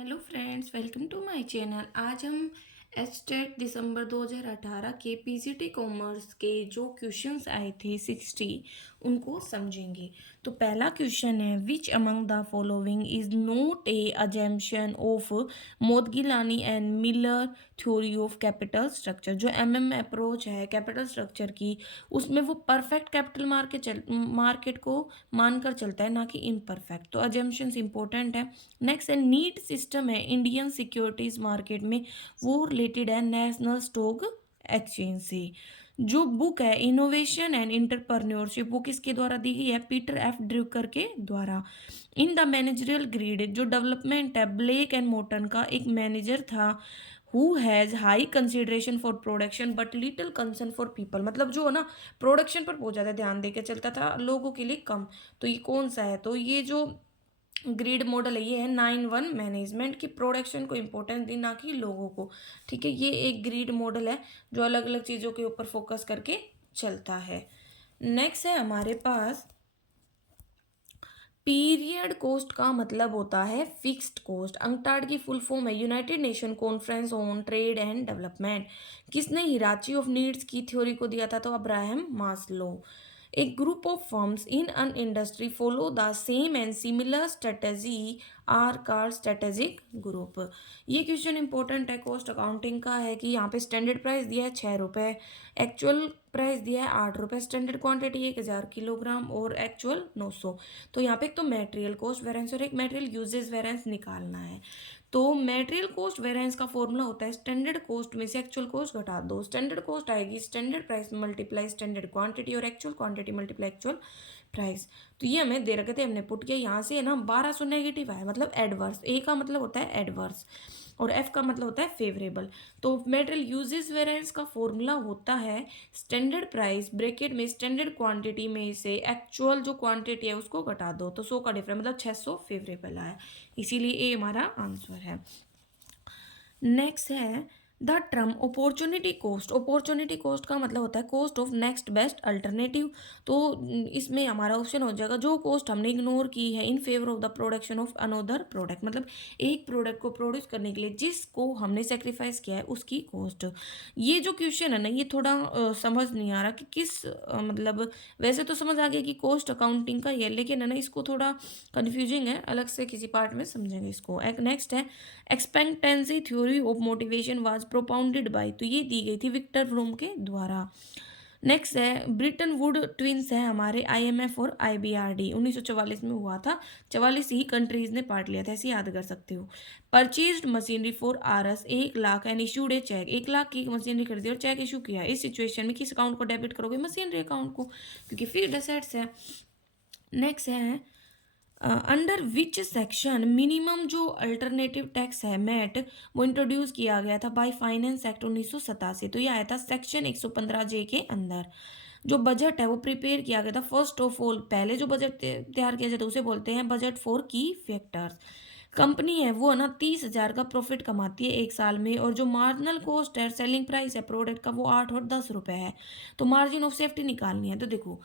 Hello friends, welcome to my channel. आज हम HTET दिसंबर 2018 के पीजीटी कॉमर्स के जो क्वेश्चंस आए थे 60 उनको समझेंगे। तो पहला क्वेश्चन है, which among the following is not a assumption of Modigliani and Miller theory of capital structure. जो एमएम अप्रोच है कैपिटल स्ट्रक्चर की, उसमें वो परफेक्ट कैपिटल मार्केट को मानकर चलता है, ना कि इनपरफेक्ट। तो अजम्पशंस इंपॉर्टेंट है। नेक्स्ट है, नीट सिस्टम है इंडियन सिक्योरिटीज मार्केट में, वो रिलेटेड है नेशनल स्टॉक एक्सचेंज से। जो बुक है इनोवेशन एंड इंटरप्रेन्योरशिप, वो किसके द्वारा दी गई है? पीटर एफ ड्रुकर के द्वारा। इन द मैनेजरियल ग्रेड, जो डेवलपमेंट है, ब्लेक एंड मोर्टन का एक मैनेजर था, who has high consideration for production but little concern for people. मतलब जो है ना, प्रोडक्शन पर बहुत ज़्यादा ध्यान देकर चलता था, लोगों के लिए कम। तो ये कौन सा है? तो ये जो ग्रिड मॉडल है, ये है 9-1 मैनेजमेंट की, प्रोडक्शन को इंपॉर्टेंस दी, ना कि लोगों को। ठीक है, ये एक ग्रिड मॉडल है जो अलग अलग चीज़ों के ऊपर फोकस करके चलता है। नेक्स्ट है हमारे पास, पीरियड कॉस्ट का मतलब होता है फिक्स्ड कॉस्ट। अंकटाड की फुल फॉर्म है United nation conference on trade and development. किसने हिराची ऑफ नीड्स की थ्योरी को दिया था? तो Abraham Maslow. A group of firms in an industry follow the same and similar strategy are called strategic group। ये question important है, cost accounting का है, कि यहाँ पे स्टैंडर्ड प्राइस दिया है 6 रुपये, एक्चुअल प्राइस दिया है 8 रुपये, स्टैंडर्ड क्वांटिटी 1000 किलोग्राम और एक्चुअल 900। तो यहाँ पे एक तो मेटेरियल कॉस्ट वेरिएंस और एक मेटेरियल यूजेस वेरिएंस निकालना है। तो मेटेरियल कॉस्ट वेरिएंस का फॉर्मूला होता है, स्टैंडर्ड कॉस्ट में से एक्चुअल कॉस्ट घटा दो। स्टैंडर्ड कॉस्ट आएगी standard price multiply standard quantity और actual quantity multiply actual price. तो ये हमें दे रखे थे, हमने पुट किया। यहाँ से है ना 1200 नेगेटिव आया, मतलब एडवर्स। ए का मतलब होता है एडवर्स और एफ का मतलब होता है फेवरेबल। तो मेटेरियल यूजेस वेरिएंस का फॉर्मूला होता है स्टैंडर्ड प्राइस ब्रैकेट में स्टैंडर्ड क्वांटिटी में से एक्चुअल जो क्वांटिटी है उसको घटा दो, तो 100 का डिफरेंस मतलब 600 फेवरेबल आया, इसीलिए ए हमारा आंसर है। नेक्स्ट है the term opportunity cost. Opportunity cost का मतलब होता है cost of next best alternative. तो इसमें हमारा ऑप्शन हो जाएगा जो कॉस्ट हमने इग्नोर की है in favour of the production of another product. मतलब एक प्रोडक्ट को प्रोड्यूस करने के लिए जिसको हमने सेक्रीफाइस किया है उसकी कॉस्ट। ये जो क्वेश्चन है ना, ये थोड़ा समझ नहीं आ रहा कि किस मतलब, वैसे तो समझ आ गया कि कॉस्ट अकाउंटिंग का ही है, लेकिन है ना इसको थोड़ा कन्फ्यूजिंग है, अलग से किसी पार्ट में समझेंगे इसको। एक नेक्स्ट है, expectancy theory of motivation was propounded bye. तो ये दी गई थी विक्टर फ्रोम के द्वारा। नेक्स्ट है, ब्रिटन वुड ट्विंस है हमारे आईएमएफ और आईबीआरडी 1944 में हुआ था। 44 ही कंट्रीज ने पार्ट लिया था, ऐसे याद कर सकते हो। Purchased machinery for RS 1 lakh and issued a cheque. 1 lakh की मशीनरी खरीदी और चेक इशू किया। इस सिचुएशन में किस अकाउंट को डेबिट करोगे? मशीनरी अकाउंट को, क्योंकि फिक्स्ड एसेट्स है। नेक्स्ट है, अंडर विच सेक्शन मिनिमम जो अल्टरनेटिव टैक्स है मैट, वो इंट्रोड्यूस किया गया था बाय फाइनेंस एक्ट 1987। तो ये आया था सेक्शन 115 जे के अंदर। जो बजट है वो प्रिपेयर किया गया था, फर्स्ट ऑफ ऑल पहले जो बजट तैयार किया जाता है उसे बोलते हैं बजट फॉर की फैक्टर्स। कंपनी है वो है ना 30,000 का प्रॉफिट कमाती है एक साल में, और जो मार्जिनल कॉस्ट है सेलिंग प्राइस है प्रोडक्ट का वो 8 और 10 रुपए है। तो मार्जिन ऑफ सेफ्टी निकालनी है। तो देखो,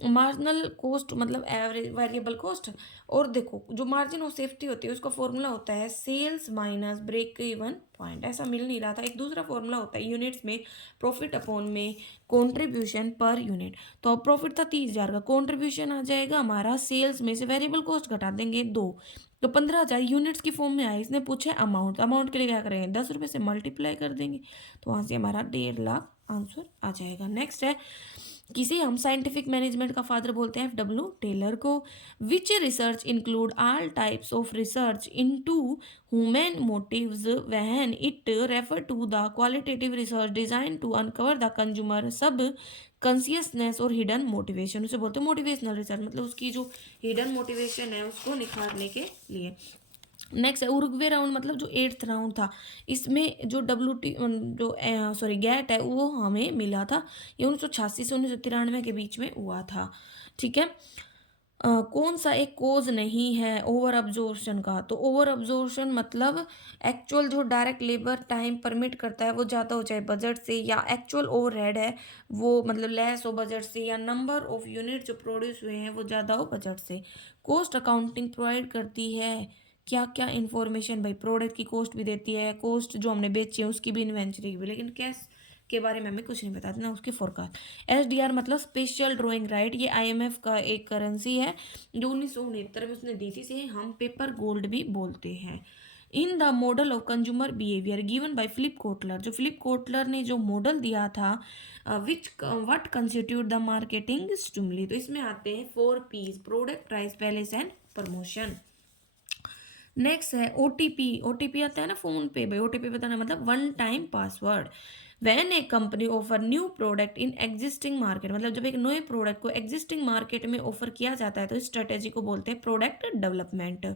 मार्जिनल कॉस्ट मतलब एवरेज वेरिएबल कॉस्ट, और देखो जो मार्जिन ऑफ सेफ्टी होती है उसका फॉर्मूला होता है sales minus break even point. ऐसा मिल नहीं रहा था, एक दूसरा फॉर्मूला होता है यूनिट्स में प्रॉफिट अपॉन में कॉन्ट्रीब्यूशन पर यूनिट। तो अब प्रॉफिट था 30,000 का, कॉन्ट्रीब्यूशन आ जाएगा हमारा सेल्स में से वेरिएबल कॉस्ट घटा देंगे 2, तो 15,000 यूनिट्स की फॉर्म में आए। इसने पूछे अमाउंट, अमाउंट के लिए क्या करेंगे? 10 रुपये से मल्टीप्लाई कर देंगे, तो वहाँ से हमारा 1.5 लाख आंसर आ जाएगा। नेक्स्ट है, किसे हम साइंटिफिक मैनेजमेंट का फादर बोलते हैं? F.W. टेलर को। Which research include all types of research into human motives when it refer to the qualitative research design to uncover the consumer subconsciousness और hidden motivation. उसे बोलते हैं motivational research, मतलब उसकी जो हिडन मोटिवेशन है उसको निखारने के लिए। नेक्स्ट है उरुग्वे राउंड, मतलब जो 8th राउंड था, इसमें जो गैट है वो हमें मिला था। ये 1986 से 1993 के बीच में हुआ था। ठीक है, कौन सा एक कोज नहीं है ओवर अब्जॉर्प्शन का? तो ओवर अब्जॉर्प्शन मतलब एक्चुअल जो डायरेक्ट लेबर टाइम परमिट करता है वो ज़्यादा हो, चाहे बजट से, या एक्चुअल ओवरहेड है वो मतलब लेस हो बजट से, या नंबर ऑफ यूनिट जो प्रोड्यूस हुए हैं वो ज़्यादा हो बजट से। कॉस्ट अकाउंटिंग प्रोवाइड करती है क्या क्या इन्फॉर्मेशन भाई, प्रोडक्ट की कॉस्ट भी देती है, कॉस्ट जो हमने बेची है उसकी भी, इन्वेंटरी की भी, लेकिन कैश के बारे में हमें कुछ नहीं बताते ना उसकी फोरकास्ट। एसडीआर मतलब स्पेशल ड्राइंग राइट, ये आईएमएफ का एक करेंसी है जो 1969 में उसने दी थी, इसे हम पेपर गोल्ड भी बोलते हैं। In the model of consumer behaviour given by Philip Kotler, जो फिलिप कोटलर ने जो मॉडल दिया था, which what constitute the marketing stimuli, तो इसमें आते हैं 4 P's, product, price, place and promotion. Next है ओटीपी, ओटीपी आता है ना फोन पे, भाई ओटीपी बताना मतलब one time password. When a company offer new product in existing market, मतलब जब एक नए प्रोडक्ट को एग्जिस्टिंग मार्केट में ऑफर किया जाता है तो इस स्ट्रेटेजी को बोलते हैं प्रोडक्ट डेवलपमेंट।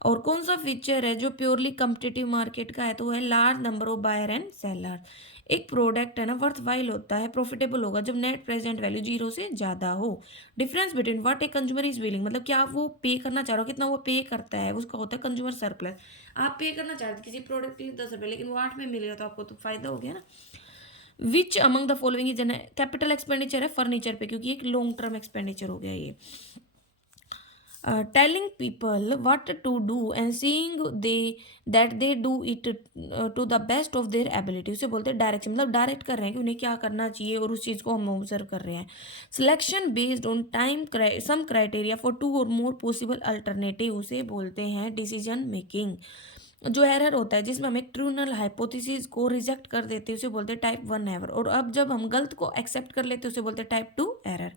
और कौन सा फीचर है जो प्योरली कम्पिटिटिव मार्केट का है, तो वो है large number of buyer and seller. एक प्रोडक्ट है ना वर्थ वाइल होता है, प्रॉफिटेबल होगा जब नेट प्रेजेंट वैल्यू 0 से ज़्यादा हो। Difference between what a consumer is willing, मतलब क्या वो पे करना चाह रहे हो, कितना वो पे करता है, उसका होता है कंज्यूमर सरप्लस। आप पे करना चाहते थे किसी प्रोडक्ट के लिए 10 रुपये, लेकिन वो 8 में मिलेगा तो आपको तो फायदा हो गया ना। विच among the following is capital expenditure है फर्नीचर पे, क्योंकि एक लॉन्ग टर्म एक्सपेंडिचर हो गया ये। Telling people what to do and seeing that they do it to the best of their ability, उसे बोलते हैं डायरेक्शन, मतलब डायरेक्ट कर रहे हैं कि उन्हें क्या करना चाहिए और उस चीज़ को हम ऑब्जर्व कर रहे हैं। Selection based on time some criteria for 2 और मोर पॉसिबल अल्टरनेटिव, उसे बोलते हैं डिसीजन मेकिंग। जो एरर होता है जिसमें हम एक ट्रूनल हाइपोथेसिस को रिजेक्ट कर देते हैं उसे बोलते हैं टाइप 1 एरर, और अब जब हम गलत को एक्सेप्ट कर लेते हैं उसे बोलते हैं टाइप 2 एरर।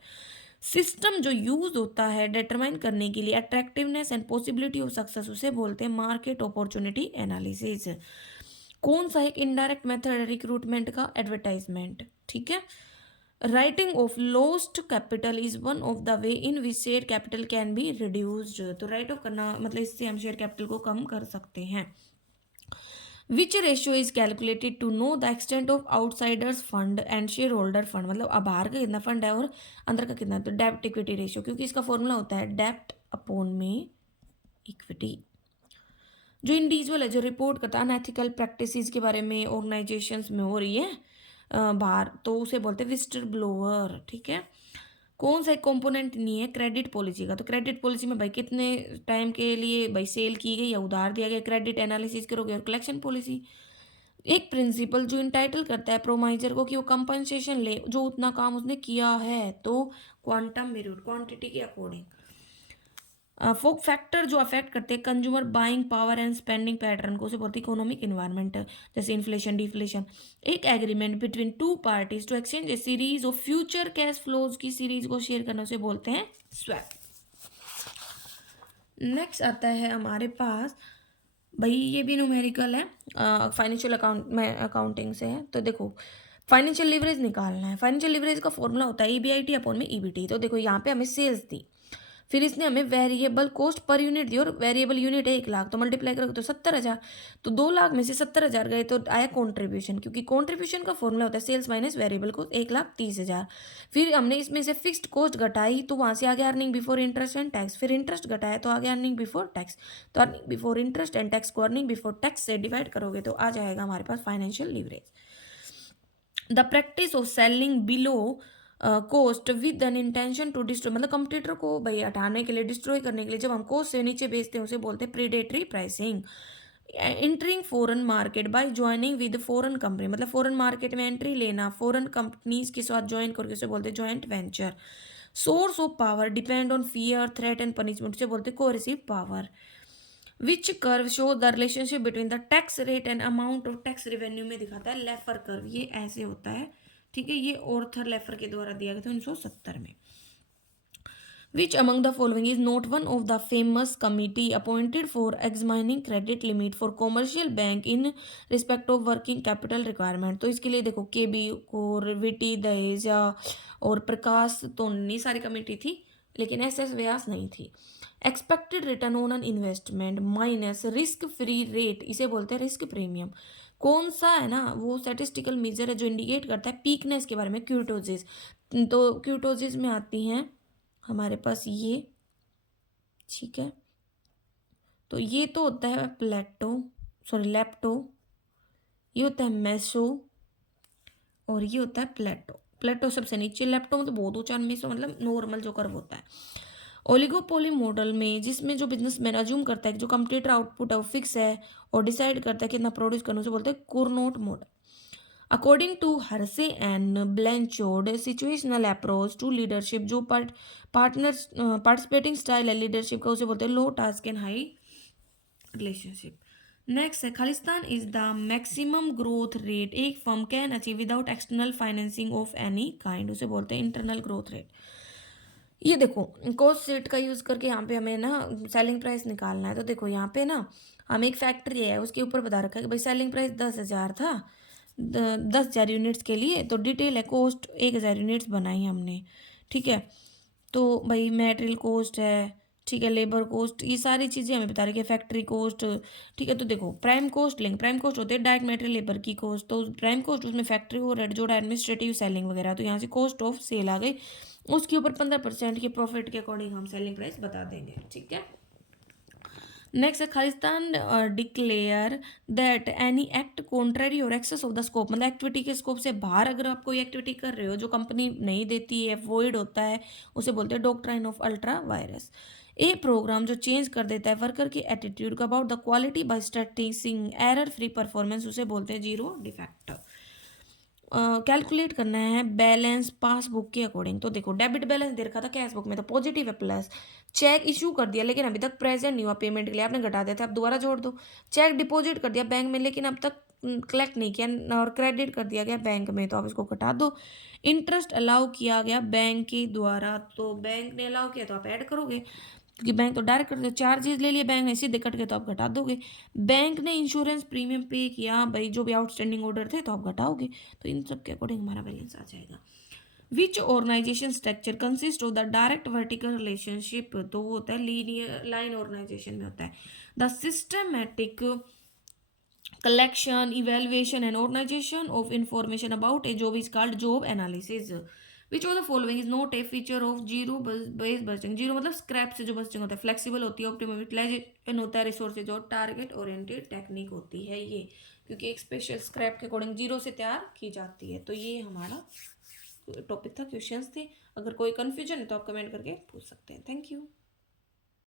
सिस्टम जो यूज होता है डिटरमाइन करने के लिए attractiveness and possibility of success, उसे बोलते हैं मार्केट अपॉर्चुनिटी एनालिसिस। कौन सा एक इनडायरेक्ट मेथड रिक्रूटमेंट का, एडवर्टाइजमेंट, ठीक है। Writing of lost capital is one of the way in which share capital can be reduced, तो राइट ऑफ करना मतलब इससे हम शेयर कैपिटल को कम कर सकते हैं। Which ratio is calculated to know the extent of outsiders fund and shareholder fund, मतलब अब बाहर का कितना फंड है और अंदर का कितना, तो डेप्ट इक्विटी रेशियो, क्योंकि इसका फॉर्मूला होता है डेप्ट अपॉन में इक्विटी। जो इंडिविजुअल है जो रिपोर्ट करता है अनएथिकल प्रैक्टिसेस के बारे में ऑर्गेनाइजेशंस में हो रही है बाहर, तो उसे बोलते हैं विस्टर ब्लोअर, ठीक है। कौन सा एक कंपोनेंट नहीं है क्रेडिट पॉलिसी का, तो क्रेडिट पॉलिसी में भाई कितने टाइम के लिए भाई सेल की गई या उधार दिया गया, क्रेडिट एनालिसिस करोगे, और कलेक्शन पॉलिसी एक प्रिंसिपल जो इंटाइटल करता है प्रोमाइजर को कि वो कंपनसेशन ले जो उतना काम उसने किया है, तो क्वांटम मेरिट क्वांटिटी के अकॉर्डिंग। फोक फैक्टर जो अफेक्ट करते हैं consumer buying power and spending pattern को, उसे बोलते हैं इकोनॉमिक इन्वायरमेंट, जैसे इन्फ्लेशन डिफ्लेशन। एक agreement between 2 parties to exchange a series of future cash flows की सीरीज को शेयर करना, उसे बोलते हैं स्वैप। नेक्स्ट आता है हमारे पास भाई, ये भी न्यूमेरिकल है, फाइनेंशियल अकाउंटिंग से है। तो देखो फाइनेंशियल लीवरेज निकालना है, फाइनेंशियल लीवरेज का फॉर्मूला होता है ईबीआईटी अपॉन में ईबीटी। तो देखो यहाँ पे हमें सेल्स दी, फिर इसने हमें वेरिएबल कॉस्ट पर यूनिट दी, और वेरिएबल यूनिट है 1 लाख, तो मल्टीप्लाई करोगे तो 70,000, तो 2 लाख में से 70,000 गए तो आया कॉन्ट्रीब्यूशन, क्योंकि कॉन्ट्रीब्यूशन का फॉर्मूला होता है सेल्स माइनस वेरिएबल कॉस्ट 1,30,000। फिर हमने इसमें से फिक्स्ड कॉस्ट घटाई तो वहाँ से आ गया earning before interest and tax, फिर इंटरेस्ट घटाया तो आ गया अर्निंग बिफोर टैक्स, तो earning before interest and tax को अर्निंग बिफोर टैक्स से डिवाइड करोगे तो आ जाएगा हमारे पास financial leverage. The practice of selling below cost with an intention to destroy, मतलब कंपटीटर को भाई हटाने के लिए, डिस्ट्रॉय करने के लिए जब हम कोस्ट से नीचे बेचते हैं उसे बोलते हैं predatory pricing. Entering foreign market by joining with foreign company, मतलब फॉरेन मार्केट में एंट्री लेना फॉरेन कंपनीज के साथ ज्वाइन करके उसे बोलते हैं joint venture. Source of power depend on fear threat and punishment, उसे बोलते हैं coercive power. Which curve show the relationship between the tax rate and amount of tax revenue में दिखाता है लेफर कर्व, ये ऐसे होता है, ठीक है। ये ऑर्थर लेफर के द्वारा दिया गया था 1970 में। विच among the following is not one of the famous committee appointed for examining credit limit for commercial bank in respect of working capital requirement, तो इसके लिए देखो के बी और विटी दहेजा और प्रकाश तो नहीं सारी कमेटी थी, लेकिन एस एस व्यास नहीं थी। Expected return on an investment minus risk free rate, इसे बोलते हैं रिस्क प्रीमियम। कौन सा है ना वो स्टैटिस्टिकल मेजर है जो इंडिकेट करता है पीकनेस के बारे में, क्यूटोजिस, तो क्यूटोजिस में आती हैं हमारे पास ये, ठीक है। तो ये तो होता है प्लेटो, सॉरी लेप्टो, ये होता है मेसो, और ये होता है प्लेटो। प्लेटो सबसे नीचे, लेप्टो मतलब बहुत ऊंचा, मेसो मतलब नॉर्मल जो कर्व होता है। ओलिगोपोली मॉडल में जिसमें जो बिजनेसमैन अज्यूम करता है कि जो कंप्लीटर आउटपुट है वो फिक्स है और डिसाइड करता है कितना प्रोड्यूस करना, उसे बोलते हैं Cournot model. According to Hersey and Blanchard, situational approach to leadership जो पार्टनर्स पार्टिसिपेटिंग स्टाइल है लीडरशिप का, उसे बोलते हैं low task and high relationship. Next है खालिस्तान is the maximum growth rate एक firm can achieve without external financing of any kind, उसे बोलते हैं इंटरनल ग्रोथ रेट। ये देखो कॉस्ट शीट का यूज़ करके यहाँ पे हमें ना सेलिंग प्राइस निकालना है। तो देखो यहाँ पे ना हम एक फैक्ट्री है उसके ऊपर बता रखा है कि भाई सेलिंग प्राइस 10,000 था 10,000 यूनिट्स के लिए। तो डिटेल है कॉस्ट 1,000 यूनिट्स बनाई हमने, ठीक है। तो भाई मटेरियल कॉस्ट है, ठीक है, लेबर कॉस्ट, ये सारी चीज़ें हमें बता रही है, फैक्ट्री कॉस्ट, ठीक है। तो देखो प्राइम कॉस्ट लेंगे, प्राइम कॉस्ट होते हैं डायरेक्ट मटेरियल लेबर की कॉस्ट। तो प्राइम कॉस्ट उसमें फैक्ट्री और जो एडमिनिस्ट्रेटिव सेलिंग वगैरह, तो यहाँ से कॉस्ट ऑफ सेल आ गई, उसके ऊपर 15% के प्रॉफिट के अकॉर्डिंग हम सेलिंग प्राइस बता देंगे, ठीक है। नेक्स्ट है Khalistan declare that any act contrary और एक्सेस ऑफ द स्कोप, मतलब एक्टिविटी के स्कोप से बाहर अगर आप कोई एक्टिविटी कर रहे हो जो कंपनी नहीं देती है, वॉइड होता है, उसे बोलते हैं doctrine of ultra vires. A program जो चेंज कर देता है वर्कर की attitude about the quality by stating error free performance, उसे बोलते हैं जीरो डिफेक्ट। कैलकुलेट करना है बैलेंस पासबुक के अकॉर्डिंग। तो देखो डेबिट बैलेंस दे रखा था कैश बुक में तो पॉजिटिव है प्लस, चेक इशू कर दिया लेकिन अभी तक प्रेजेंट नहीं हुआ पेमेंट के लिए, आपने घटा दिया था, आप दोबारा जोड़ दो। चेक डिपॉजिट कर दिया बैंक में लेकिन अब तक कलेक्ट नहीं किया और क्रेडिट कर दिया गया बैंक में, तो आप इसको घटा दो। इंटरेस्ट अलाउ किया गया बैंक के द्वारा, तो बैंक ने अलाउ किया तो आप ऐड करोगे क्योंकि बैंक तो डायरेक्ट कर दो। चार्जेस ले लिए बैंक ने सीधे कट के तो आप घटा दोगे। बैंक ने इंश्योरेंस प्रीमियम पे किया भाई, जो भी आउटस्टैंडिंग ऑर्डर थे तो आप घटाओगे। तो इन सब के अकॉर्डिंग हमारा बैलेंस आ जाएगा। Which organisation structure consist of the direct vertical relationship, तो वो होता है लीनियर लाइन ऑर्गेनाइजेशन में होता है। The systematic collection, evaluation and organization of information about a job is called job analysis. Which of the following is not a feature of zero based budgeting? Zero मतलब scrap से जो budgeting होता है, flexible होती है, optimum utilisation होता है resources, और टारगेट ओरिएंटेड टेक्निक होती है ये, क्योंकि एक स्पेशल स्क्रैप के अकॉर्डिंग जीरो से तैयार की जाती है। तो ये हमारा टॉपिक था, क्वेश्चंस थे। अगर कोई कन्फ्यूजन है तो आप कमेंट करके पूछ सकते हैं। Thank you.